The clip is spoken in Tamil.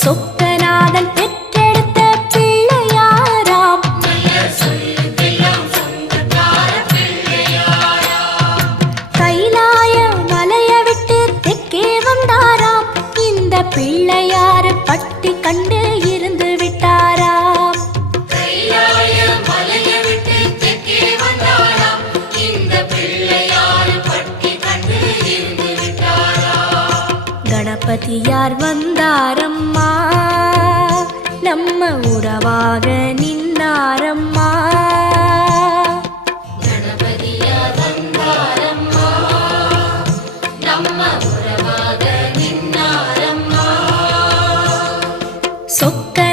சொக்கநாதன் பெற்றெடுத்த பிள்ளையாராம். கைலாய மலைய விட்டு தெற்கே வந்தாராம். இந்த பிள்ளையார் பட்டி கண்டு இருந்து விட்டாராம். கணபதியார் வந்தாரம்மா, நம்ம உறவாக நின்னாரம்மா. கணபதியார் வந்தாரம்மா, நம்ம உறவாக நின்னாரம்மா. சொக்க